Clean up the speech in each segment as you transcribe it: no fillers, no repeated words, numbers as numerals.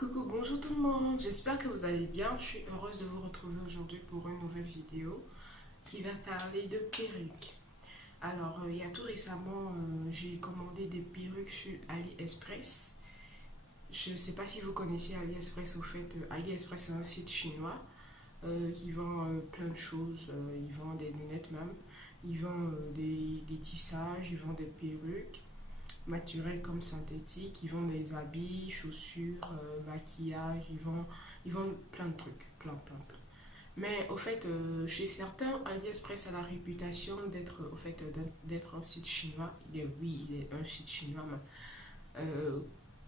Coucou, bonjour tout le monde, j'espère que vous allez bien. Je suis heureuse de vous retrouver aujourd'hui pour une nouvelle vidéo qui va parler de perruques. Alors, il y a tout récemment, j'ai commandé des perruques sur AliExpress. Je ne sais pas si vous connaissez AliExpress. Au fait, AliExpress c'est un site chinois qui vend plein de choses. Ils vendent des lunettes même, ils vendent des tissages, ils vendent des perruques naturels comme synthétiques, ils vendent des habits, chaussures, maquillage, ils vendent plein de trucs, plein. Mais au fait, chez certains, AliExpress a la réputation d'être d'être un site chinois. Oui, il est un site chinois, mais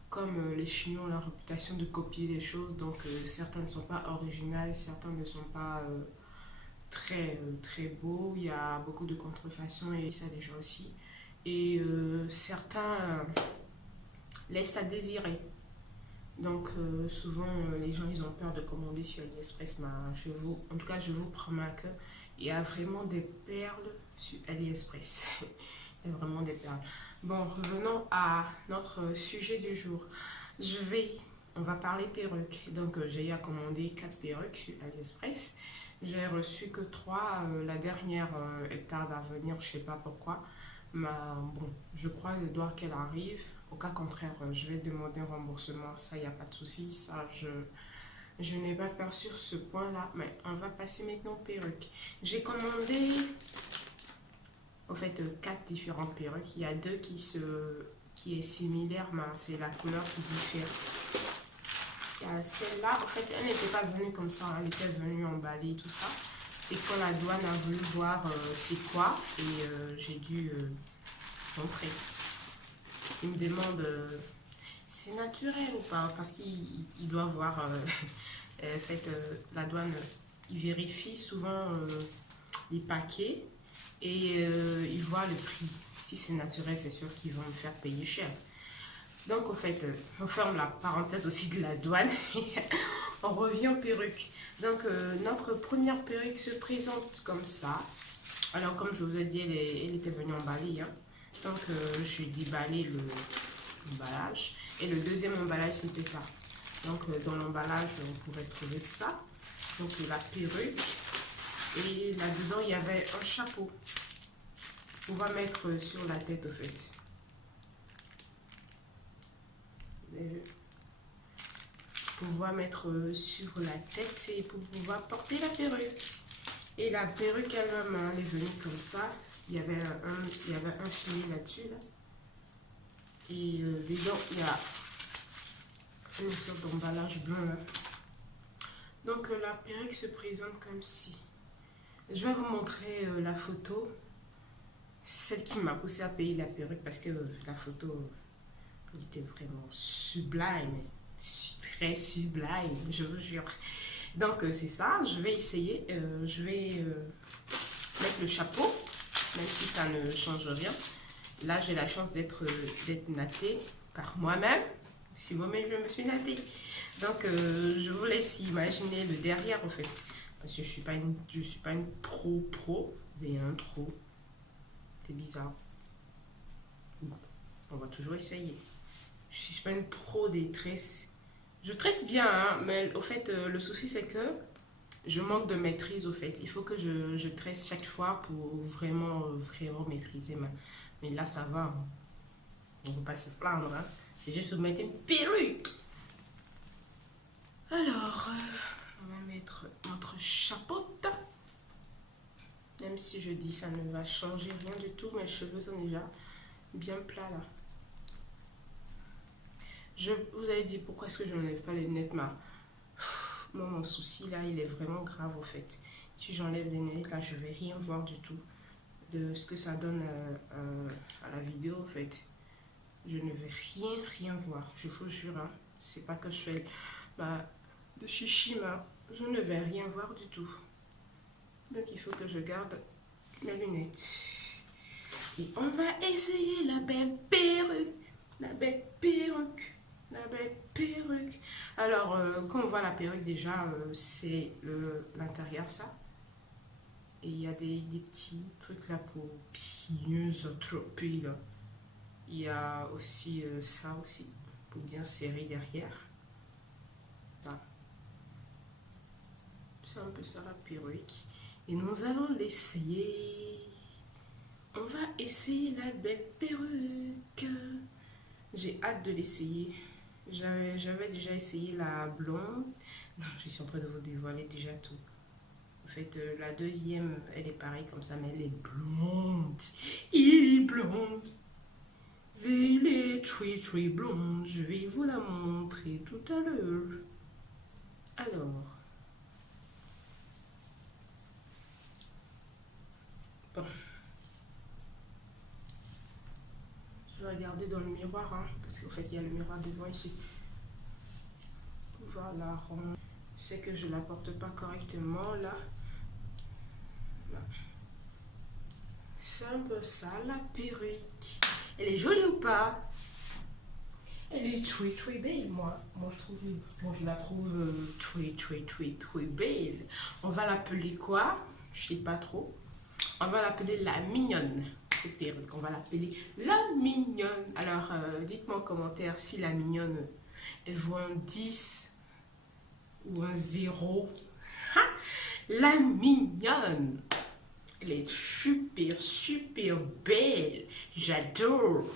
comme les Chinois ont la réputation de copier les choses, donc certains ne sont pas originales, certains ne sont pas très beaux. Il y a beaucoup de contrefaçons et ça déjà aussi. Et certains laissent à désirer. Donc souvent les gens ils ont peur de commander sur AliExpress, mais en tout cas je vous promets que il y a vraiment des perles sur AliExpress. Il y a vraiment des perles. Bon, revenons à notre sujet du jour. Je vais, on va parler perruques. Donc j'ai eu à commander 4 perruques sur AliExpress. J'ai reçu que 3. La dernière elle tarde à venir, je sais pas pourquoi. Mais bon, je crois doit qu'elle arrive. Au cas contraire, je vais demander un remboursement. Ça, il n'y a pas de souci. Ça, je n'ai pas peur sur ce point-là. Mais on va passer maintenant aux perruques. J'ai commandé, en fait, 4 différentes perruques. Il y a deux qui est similaire, mais c'est la couleur qui diffère. Il y a celle-là, en fait, elle n'était pas venue comme ça. Elle était venue emballée, tout ça. C'est quand la douane a voulu voir c'est quoi. Et j'ai dû montrer. Il me demande c'est naturel ou pas, parce qu'il doit voir en fait la douane il vérifie souvent les paquets et il voit le prix. Si c'est naturel, c'est sûr qu'ils vont me faire payer cher. Donc en fait on ferme la parenthèse aussi de la douane et on revient aux perruques. Donc notre première perruque se présente comme ça. Alors comme je vous ai dit, elle était venue emballée, hein. Donc j'ai déballé l'emballage. Et le deuxième emballage, c'était ça. Donc dans l'emballage, on pouvait trouver ça. Donc la perruque. Et là-dedans, il y avait un chapeau. On va mettre sur la tête, au fait. Pour pouvoir mettre sur la tête et pour pouvoir porter la perruque. Et la perruque elle-même, elle est venue comme ça. Il y avait un filet là-dessus. Là. Et dedans, il y a une sorte d'emballage blanc. Là. Donc la perruque se présente comme ci. Je vais vous montrer la photo. Celle qui m'a poussé à payer la perruque parce que la photo elle était vraiment sublime. Très sublime, je vous jure. Donc c'est ça, je vais essayer. Je vais mettre le chapeau, même si ça ne change rien. Là, j'ai la chance d'être nattée par moi-même. Si moi-même, je me suis nattée. Donc, je vous laisse imaginer le derrière, en fait. Parce que je ne suis pas une pro, mais un trop. C'est bizarre. Bon, on va toujours essayer. Je ne suis pas une pro des tresses. Je tresse bien, hein, mais au fait, le souci, c'est que je manque de maîtrise, au fait. Il faut que je tresse chaque fois pour vraiment maîtriser ma... Mais là, ça va. Hein. On ne peut pas se plaindre. Hein. C'est juste pour mettre une perruque. Alors, on va mettre notre chapeau. Même si je dis ça ne va changer rien du tout, mes cheveux sont déjà bien plats là. Vous avez dit pourquoi est-ce que je n'enlève pas les lunettes, moi, mon souci là, il est vraiment grave au fait. Si j'enlève les lunettes là, je vais rien voir du tout de ce que ça donne à la vidéo en fait. Je ne vais rien voir, je vous jure. Hein. C'est pas que je fais de chichi, mais je ne vais rien voir du tout. Donc il faut que je garde mes lunettes. Et on va essayer la belle perruque. La belle perruque. La belle perruque. Alors, quand on voit la perruque, déjà, c'est l'intérieur, ça. Et il y a des petits trucs là pour bien s'attraper là. Il y a aussi ça aussi, pour bien serrer derrière. Ça. C'est un peu ça la perruque. Et nous allons l'essayer. On va essayer la belle perruque. J'ai hâte de l'essayer. J'avais déjà essayé la blonde. Non, je suis en train de vous dévoiler déjà tout. En fait, la deuxième, elle est pareille comme ça, mais elle est blonde. Il est blonde. Elle est très très blonde. Je vais vous la montrer tout à l'heure. Alors. Bon. Je vais regarder dans le miroir, hein, parce qu'en fait, il y a le miroir devant ici. Voilà. Je sais que je ne la porte pas correctement, là. C'est un peu ça, la perruque. Elle est jolie ou pas? Elle est très très belle, moi je la trouve très belle. On va l'appeler quoi? Je sais pas trop. On va l'appeler la mignonne. Cette perruque, on va l'appeler la mignonne. Alors, dites-moi en commentaire si la mignonne, elle vaut un 10 ou un 0. Ha! La mignonne. Elle est super, super belle. J'adore.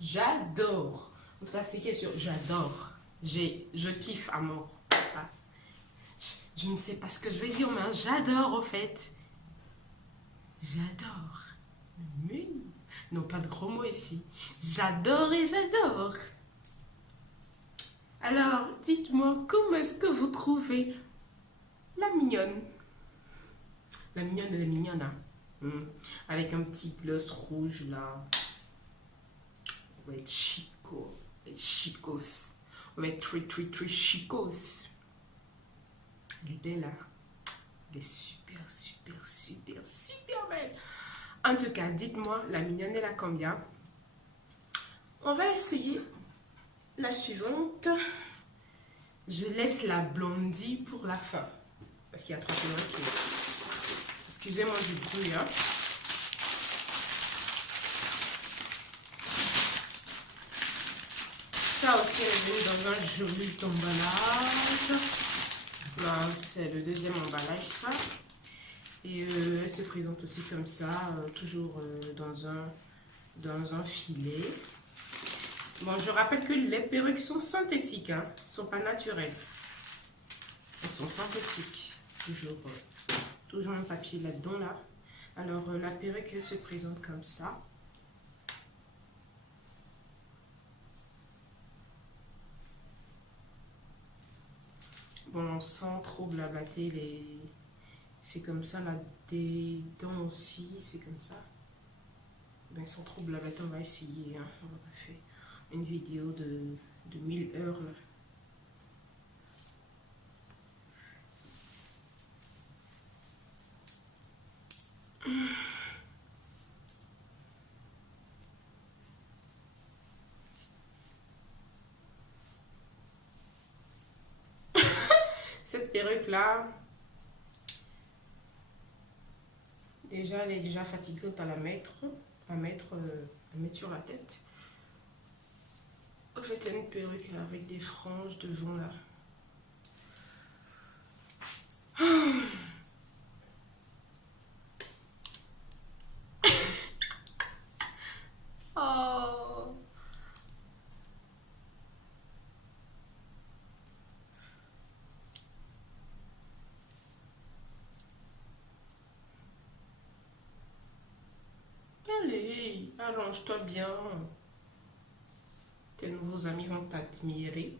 J'adore. Enfin, c'est qui est sûr, j'adore. Je kiffe à mort. Je ne sais pas ce que je vais dire, mais j'adore au fait. J'adore. Non, pas de gros mots ici. J'adore et j'adore. Alors, dites-moi, comment est-ce que vous trouvez la mignonne? La mignonne, elle est mignonne, hein? Avec un petit gloss rouge, là. On va être chico. On va être chicos. On va être très, très, très chicos. Elle est belle, hein? Elle est super, super, super, super belle. En tout cas, dites-moi, la mignonne, elle a combien? On va essayer la suivante. Je laisse la blondie pour la fin. Parce qu'il y a 3 qui... Excusez-moi du bruit, hein. Ça aussi, elle est venue dans un joli emballage. Voilà, c'est le deuxième emballage, ça. Et elle se présente aussi comme ça, toujours dans un filet. Bon, je rappelle que les perruques sont synthétiques, hein, ne sont pas naturelles. Elles sont synthétiques. Toujours un papier là-dedans, là. Alors, la perruque, elle se présente comme ça. Bon, sans trop blablater les... C'est comme ça, là, des dents aussi, c'est comme ça. Ben, sans trop blablater, on va essayer, hein. On va faire une vidéo de 1000 heures, là. Cette perruque-là, déjà, elle est déjà fatigante à la mettre sur la tête. En fait, c'est une perruque avec des franges devant là. Oh. Allez, arrange-toi bien. Tes nouveaux amis vont t'admirer.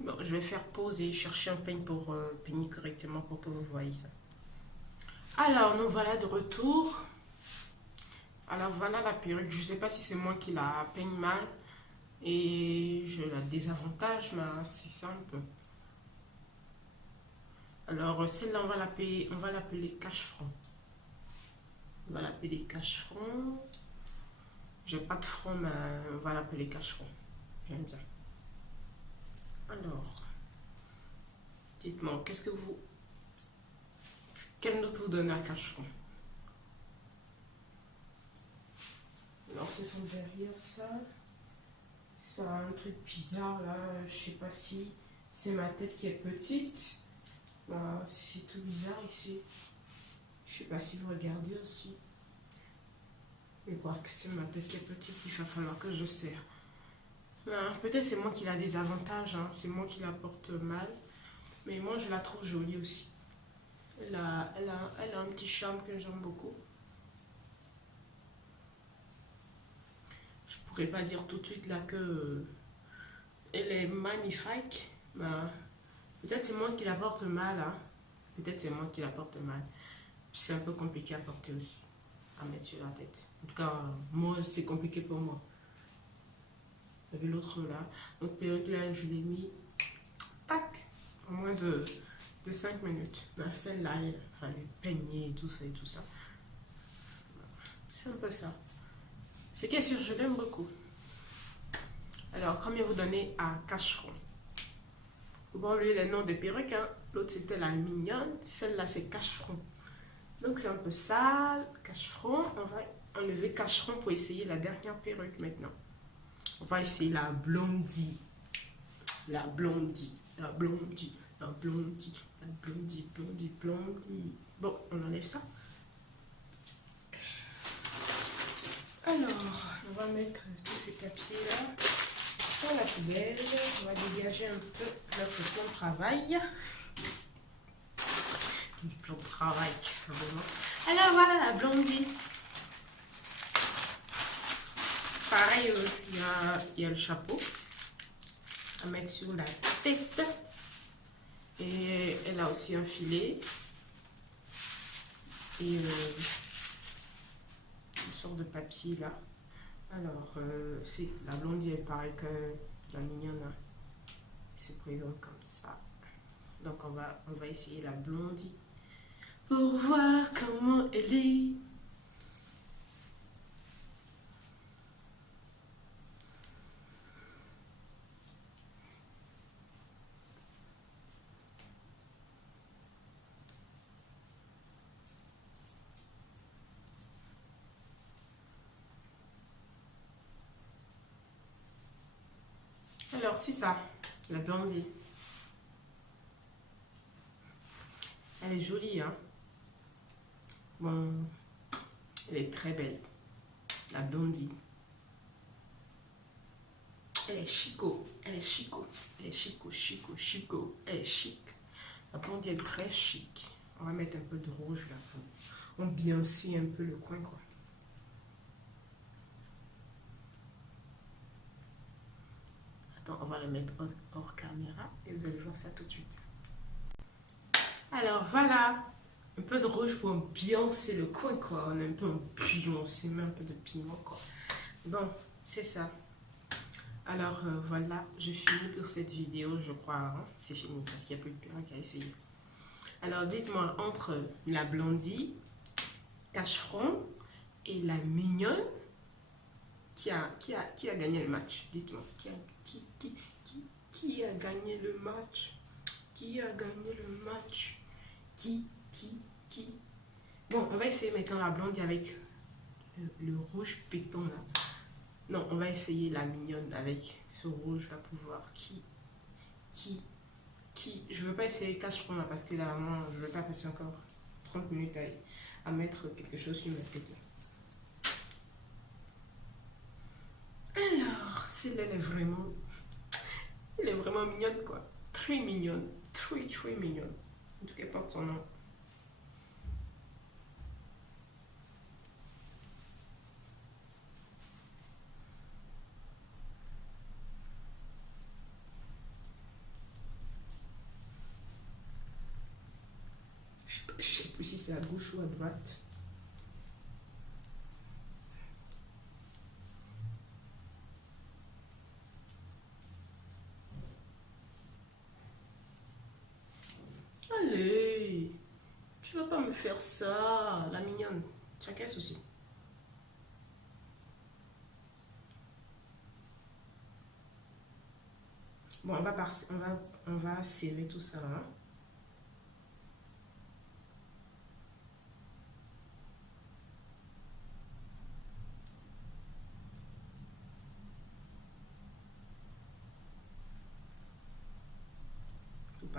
Bon, je vais faire pause et chercher un peigne pour peigner correctement pour que vous voyez ça. Alors, nous voilà de retour. Alors, voilà la perruque. Je ne sais pas si c'est moi qui la peigne mal et je la désavantage, mais c'est simple. Alors, celle-là, on va l'appeler cache-front. On va l'appeler cache-front. J'ai pas de front, mais on va l'appeler cache-front. J'aime bien. Alors, dites-moi, quelle note vous donnez à cache-front? Alors, c'est son derrière, ça. Ça a un truc bizarre là, je sais pas si c'est ma tête qui est petite. Bah, c'est tout bizarre ici. Je sais pas si vous regardez aussi. Je crois que c'est ma tête qui est petite, il va falloir que je serre. Peut-être c'est moi qui a des avantages, hein. C'est moi qui la porte mal. Mais moi je la trouve jolie aussi. Elle a un petit charme que j'aime beaucoup. Je pourrais pas dire tout de suite là que elle est magnifique. Ben, peut-être c'est moi qui la porte mal. Hein. Peut-être c'est moi qui la porte mal. C'est un peu compliqué à porter aussi. À mettre sur la tête. En tout cas, moi c'est compliqué pour moi. Vous avez l'autre là. Donc perruque là, je l'ai mis. Tac. En moins de 5 minutes. Ben, celle-là, il fallait peigner et tout ça et tout ça. C'est un peu ça. Ce qui est sûr, je l'aime beaucoup. Alors, combien vous donnez à cache-front? Vous pouvez oublier les noms des perruques. Hein. L'autre, c'était la mignonne. Celle-là, c'est cache-front. Donc, c'est un peu sale. Cache-front. On va enlever cache-front pour essayer la dernière perruque maintenant. On va essayer la blondie. La blondie. La blondie. La blondie. La blondie. Blondie. Blondie. Bon, on enlève ça. Alors, on va mettre tous ces papiers-là dans la poubelle. On va dégager un peu notre plan de travail. Le plan de travail, vraiment. Alors voilà la blondie. Pareil, il y a le chapeau à mettre sur la tête. Et elle a aussi un filet. Et une sorte de papier là. Alors, c'est la blondie, elle paraît que la mignonne hein, se présente comme ça. Donc, on va essayer la blondie pour voir comment elle est. Alors, c'est ça, la blondie. Elle est jolie, hein. Bon, elle est très belle. La blondie. Elle est chico. Elle est chico. Elle est chico, chico, chico. Elle est chic. La blondie est très chic. On va mettre un peu de rouge là pour ambiancer un peu le coin, quoi. Attends, on va le mettre hors caméra et vous allez voir ça tout de suite. Alors voilà, un peu de rouge pour ambiancer le coin, quoi. On a un peu ambiancé, même un peu de piment, quoi. Bon, c'est ça. Alors voilà, je finis pour cette vidéo, je crois. Hein. C'est fini parce qu'il n'y a plus de perruque à essayer. Alors dites-moi, entre la blondie, cache-front et la mignonne, qui a gagné le match? Dites-moi, qui a gagné le match? Qui a gagné le match? Qui? Bon, on va essayer maintenant la blondie avec le rouge pétant là. Non, on va essayer la mignonne avec ce rouge là pour voir qui. Je veux pas essayer cache-front là parce que là, moi, je veux pas passer encore 30 minutes à mettre quelque chose sur ma tête là. Alors, celle-là, elle est vraiment mignonne quoi. Très mignonne. Très mignonne. En tout cas, elle porte son nom. Je sais plus si c'est à gauche ou à droite. Allez, tu vas pas me faire ça, la mignonne. Ça casse aussi. Bon, on va serrer tout ça. Hein.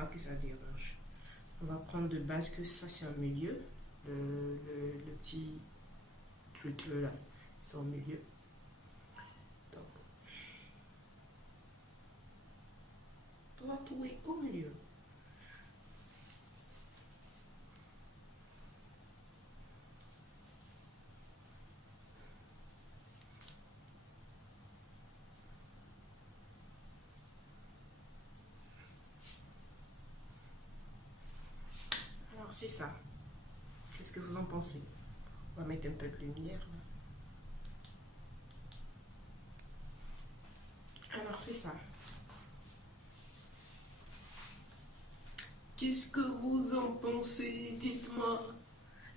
pas que ça dérange. On va prendre de base que ça c'est au milieu. Le petit truc là, c'est au milieu. Donc, on va trouver au milieu. Alors c'est ça. Qu'est-ce que vous en pensez? On va mettre un peu de lumière là. Alors c'est ça. Qu'est-ce que vous en pensez? Dites-moi.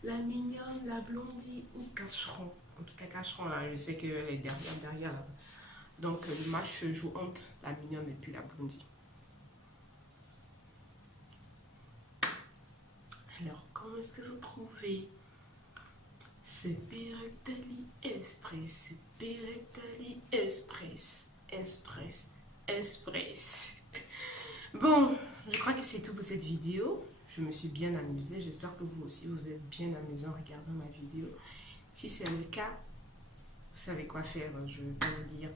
La mignonne, la blondie ou Cacheron? En tout cas Cacheron là, je sais qu'elle est derrière là. Donc le match se joue entre la mignonne et puis la blondie. Alors comment est-ce que vous trouvez? C'est Perruque Express, c'est Perruque Express, Express. Bon, je crois que c'est tout pour cette vidéo. Je me suis bien amusée. J'espère que vous aussi vous êtes bien amusés en regardant ma vidéo. Si c'est le cas, vous savez quoi faire. Je ne vais pas vous dire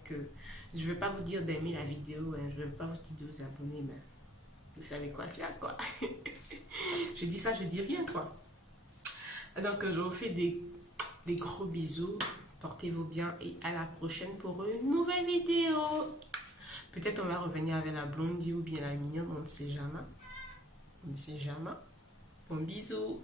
je vais pas vous dire d'aimer la vidéo. Je ne vais pas vous dire de vous abonner, mais vous savez quoi faire, quoi. Je dis ça, je dis rien, quoi. Donc, je vous fais des gros bisous. Portez-vous bien et à la prochaine pour une nouvelle vidéo. Peut-être on va revenir avec la blondie ou bien la mignonne, on ne sait jamais. On ne sait jamais. Bon, bisous.